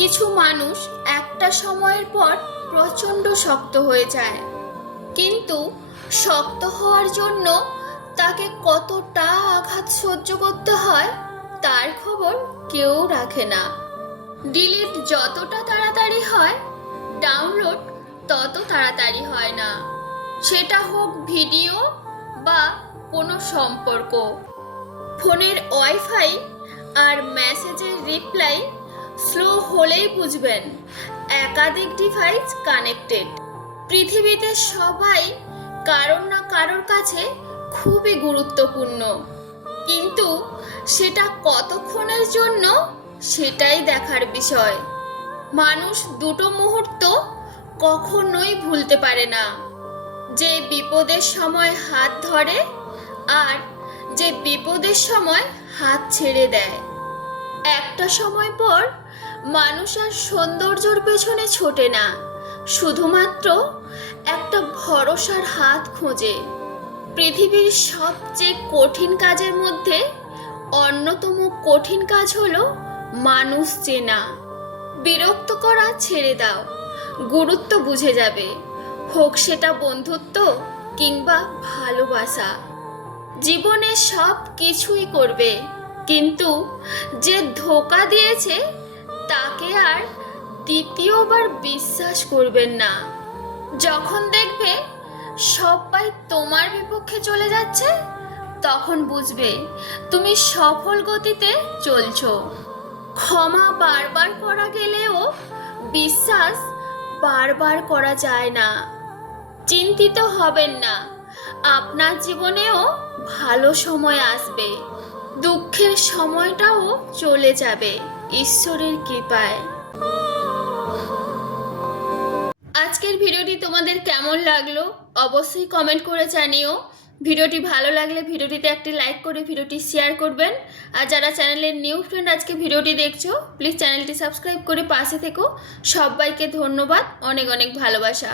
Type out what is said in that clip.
কিছু মানুষ একটা সময়ের পর প্রচণ্ড শক্ত হয়ে যায়, কিন্তু শক্ত হওয়ার জন্য তাকে কতটা আঘাত সহ্য করতে হয় তার খবর কেউ রাখে না। ডিলিট যতটা তাড়াতাড়ি হয়, ডাউনলোড তত তাড়াতাড়ি হয় না। সেটা হোক ভিডিও বা কোনো সম্পর্ক। ফোনের ওয়াইফাই আর মেসেজের রিপ্লাই স্লো হলেই বুঝবেন একাধিক ডিভাইস কানেক্টেড। পৃথিবীতে সবাই কারোর না কারোর কাছে খুবই গুরুত্বপূর্ণ, কিন্তু সেটা কতক্ষণের জন্য সেটাই দেখার বিষয়। মানুষ দুটো মুহূর্ত কখনোই ভুলতে পারে না, যে বিপদের সময় হাত ধরে আর যে বিপদের সময় হাত ছেড়ে দেয়। একটা সময় পর মানুষ আর সৌন্দর্যের পেছনে ছোটে না, শুধুমাত্র একটা ভরসার হাত খোঁজে। পৃথিবীর সবচেয়ে কঠিন কাজের মধ্যে অন্যতম কঠিন কাজ হলো মানুষ চেনা। বিরক্ত করা ছেড়ে দাও, গুরুত্ব বুঝে যাবে, হোক সেটা বন্ধুত্ব কিংবা ভালোবাসা। জীবনে সব কিছুই করবে, কিন্তু যে ধোঁকা দিয়েছে তাকে আর দ্বিতীয়বার বিশ্বাস করবেন না। যখন দেখবে সবাই তোমার বিপক্ষে চলে যাচ্ছে, তখন বুঝবে তুমি সফল গতিতে চলছো। ক্ষমা বারবার করা গেলেও বিশ্বাস বারবার করা যায় না। চিন্তিত হবেন না, আপনার জীবনেও ভালো সময় আসবে, দুঃখের সময়টাও চলে যাবে ঈশ্বরের কৃপায়। আজকের ভিডিওটি তোমাদের কেমন লাগলো অবশ্যই কমেন্ট করে জানিও। ভিডিওটি ভালো লাগলে ভিডিওটিতে একটি লাইক করে ভিডিওটি শেয়ার করবেন। আর যারা চ্যানেলের নিউ ফ্রেন্ড আজকে ভিডিওটি দেখছো, প্লিজ চ্যানেলটি সাবস্ক্রাইব করে পাশে থেকো। সবাইকে ধন্যবাদ, অনেক অনেক ভালোবাসা।